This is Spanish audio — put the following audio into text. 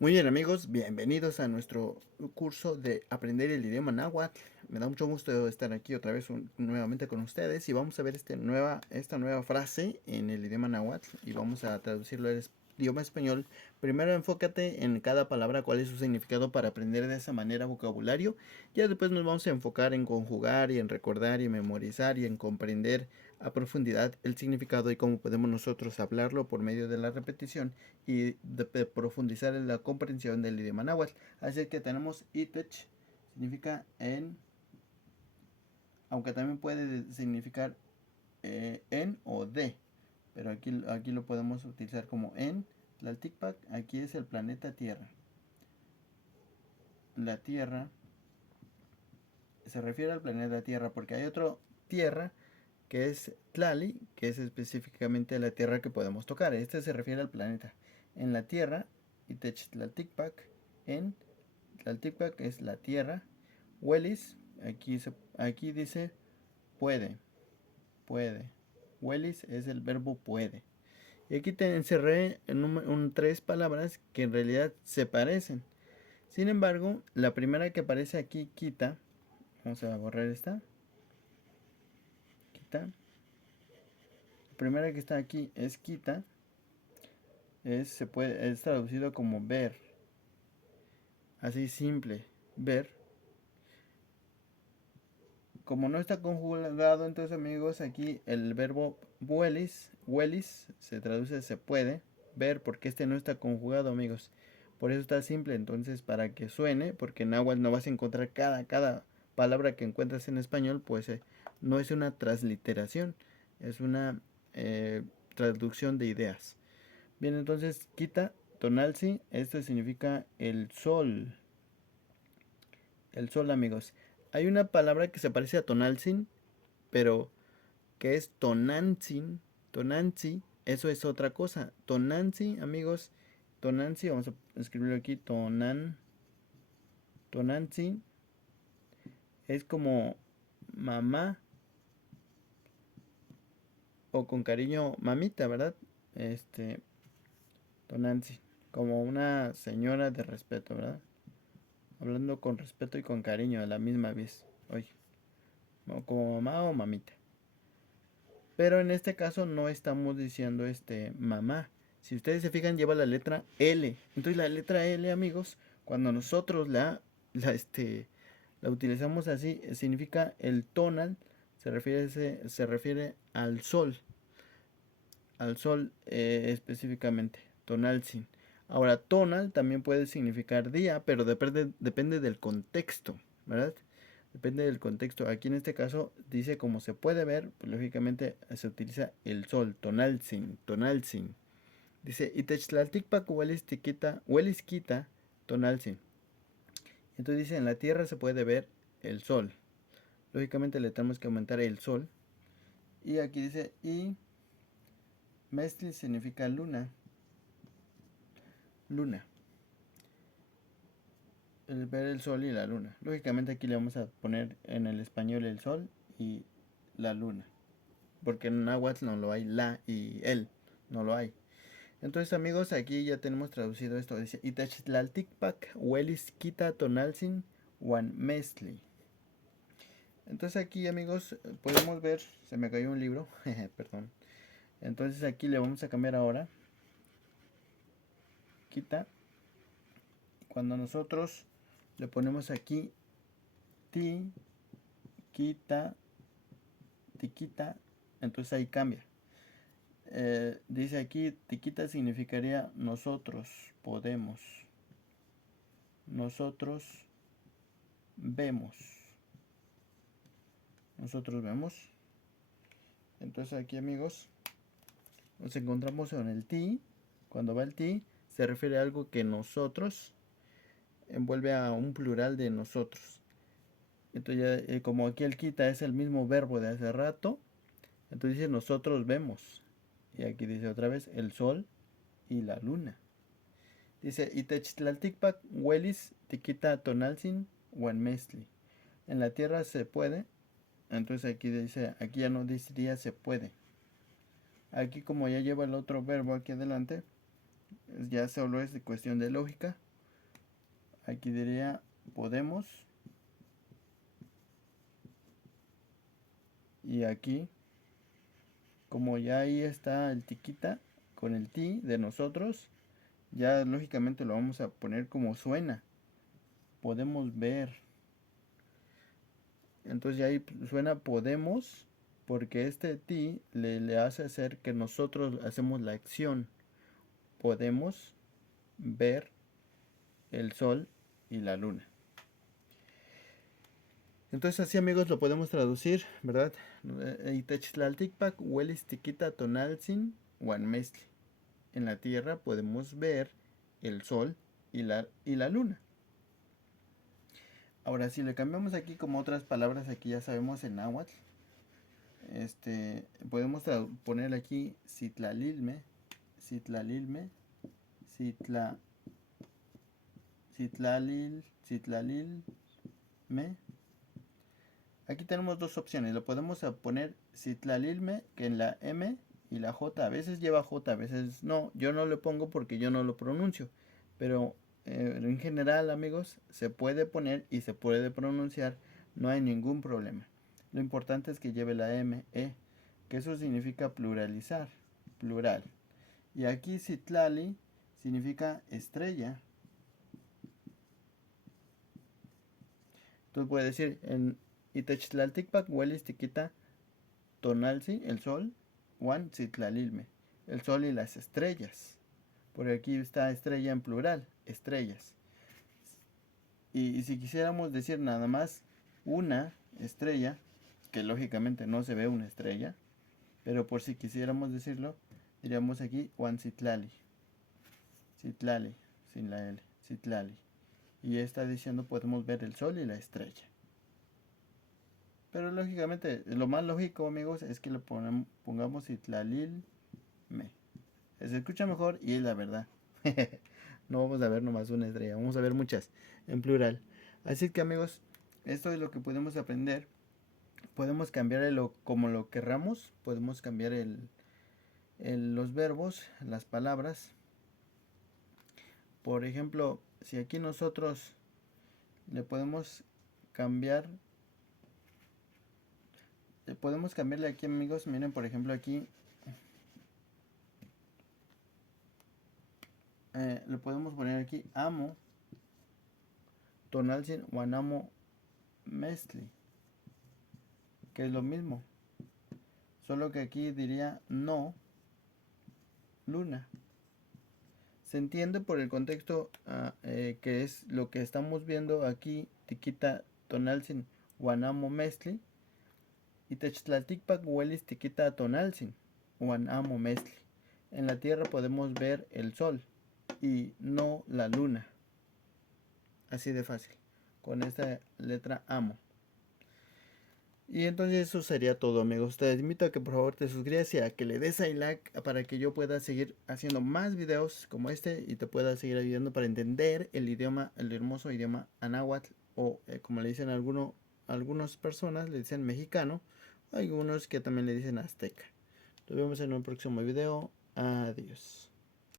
Muy bien amigos, bienvenidos a nuestro curso de aprender el idioma náhuatl. Me da mucho gusto estar aquí otra vez nuevamente con ustedes y vamos a ver esta nueva frase en el idioma náhuatl y vamos a traducirlo al idioma español. Primero enfócate en cada palabra, cuál es su significado para aprender de esa manera vocabulario. Ya después nos vamos a enfocar en conjugar y en recordar y memorizar y en comprender a profundidad el significado y cómo podemos nosotros hablarlo por medio de la repetición y de profundizar en la comprensión del idioma náhuatl. Así que tenemos itech, significa en, aunque también puede significar en o de, pero aquí lo podemos utilizar como en. Tlalticpac, aquí es el planeta Tierra. La Tierra se refiere al planeta Tierra porque hay otro Tierra que es Tlali, que es específicamente la Tierra que podemos tocar. Este se refiere al planeta. En la Tierra, Itech Tlalticpac, en Tlalticpac es la Tierra. Huelis, aquí dice puede, puede. Huelis es el verbo puede. Y aquí te encerré en tres palabras que en realidad se parecen. Sin embargo, la primera que aparece aquí, quita. Vamos a borrar esta. Quita. La primera que está aquí es quita. Es traducido como ver. Así simple. Ver. Como no está conjugado, entonces amigos, aquí el verbo huelis se traduce se puede ver porque este no está conjugado, amigos. Por eso está simple, entonces para que suene, porque en náhuatl no vas a encontrar cada palabra que encuentras en español, pues no es una transliteración, es una traducción de ideas. Bien, entonces quita tonalsi, esto significa el sol, amigos. Hay una palabra que se parece a tonalsin, pero que es Tonantzin. Tonanzi, eso es otra cosa. Tonanzi, amigos. Tonanzi, vamos a escribirlo aquí. Tonanzi es como mamá o con cariño mamita, ¿verdad? Tonanzi, como una señora de respeto, ¿verdad? Hablando con respeto y con cariño a la misma vez. Oye, como mamá o mamita. Pero en este caso no estamos diciendo mamá. Si ustedes se fijan, lleva la letra L. Entonces la letra L, amigos, cuando nosotros la utilizamos así, significa el tonal, se refiere al sol específicamente, tonal sin. Ahora, tonal también puede significar día, pero depende del contexto, ¿verdad? Depende del contexto. Aquí en este caso dice como se puede ver, pues lógicamente se utiliza el sol, tonaltzin, tonaltzin. Dice, Itechlalticpac huelis quita tonaltzin. Entonces dice, en la tierra se puede ver el sol. Lógicamente le tenemos que aumentar el sol. Y aquí dice, y mestli significa luna. Luna. El ver el sol y la luna. Lógicamente aquí le vamos a poner en el español el sol y la luna. Porque en náhuatl no lo hay, la y el, no lo hay. Entonces amigos, aquí ya tenemos traducido esto. Dice, Itachitlalticpac, huelis quita tonalsin, Juan Mestli. Entonces aquí amigos, podemos ver, se me cayó un libro, perdón. Entonces aquí le vamos a cambiar ahora, quita. Cuando nosotros le ponemos aquí, ti, quita, tiquita, entonces ahí cambia. Dice aquí, tiquita significaría nosotros podemos, nosotros vemos, nosotros vemos. Entonces aquí amigos, nos encontramos con el ti. Cuando va el ti, se refiere a algo que nosotros envuelve a un plural de nosotros. Entonces ya, como aquí el quita es el mismo verbo de hace rato, entonces dice nosotros vemos. Y aquí dice otra vez el sol y la luna. Dice, Itechitlalticpac huelis tiquita tonalsin huanmestli. En la tierra se puede. Entonces aquí dice, aquí ya no diría se puede. Aquí como ya lleva el otro verbo aquí adelante, ya solo es de cuestión de lógica. aquí diría podemos. Y aquí, como ya ahí está el tiquita con el ti de nosotros, ya lógicamente lo vamos a poner como suena. Podemos ver. Entonces ya ahí suena podemos, porque este ti le hace hacer que nosotros hacemos la acción. Podemos ver el sol y la luna. Entonces así, amigos, lo podemos traducir, ¿verdad? Itechtlaltikpak huelis tiquita tonaltzin huanmestli. En la tierra podemos ver el sol y la luna. Ahora, si le cambiamos aquí como otras palabras, aquí ya sabemos en náhuatl, podemos poner aquí citlalilme, citlalilme, citla, citlalilme. Aquí tenemos dos opciones. Lo podemos poner citlalilme, que en la M y la J. A veces lleva J, a veces no. Yo no le pongo porque yo no lo pronuncio. Pero en general, amigos, se puede poner y se puede pronunciar. No hay ningún problema. Lo importante es que lleve la M, E, que eso significa pluralizar, plural. Y aquí citlali significa estrella. Entonces puede decir en Itechtlaltikpak huelis tiquita tonalzi, el sol, Juan citlalilme, el sol y las estrellas. Por aquí está estrella en plural, estrellas. Y si quisiéramos decir nada más una estrella, que lógicamente no se ve una estrella, pero por si quisiéramos decirlo, diríamos aquí Juan citlali, citlali, sin la L, citlali. Y está diciendo podemos ver el sol y la estrella. Pero lógicamente, lo más lógico, amigos, es que le pongamos citlalilme. Se escucha mejor y es la verdad. No vamos a ver nomás una estrella, vamos a ver muchas, en plural. Así que, amigos, esto es lo que podemos aprender. Podemos cambiar como lo querramos. Podemos cambiar los verbos, las palabras. Por ejemplo, si aquí nosotros le podemos cambiar, podemos cambiarle aquí, amigos. Miren, por ejemplo, aquí le podemos poner aquí amo, tonalcin, guanamo, mestli, que es lo mismo, solo que aquí diría no, luna. Se entiende por el contexto que es lo que estamos viendo aquí, tiquita tonalcin, guanamo, mestli, y techtlaltikpak huelis tiquita tonalcin, guanamo, mestli. En la tierra podemos ver el sol y no la luna. Así de fácil, con esta letra amo. Y entonces eso sería todo, amigos. Te invito a que por favor te suscribas y a que le des ahí like para que yo pueda seguir haciendo más videos como este y te pueda seguir ayudando para entender el idioma, el hermoso idioma anáhuatl, o como le dicen algunas personas, le dicen mexicano, algunos que también le dicen azteca. Nos vemos en un próximo video. Adiós.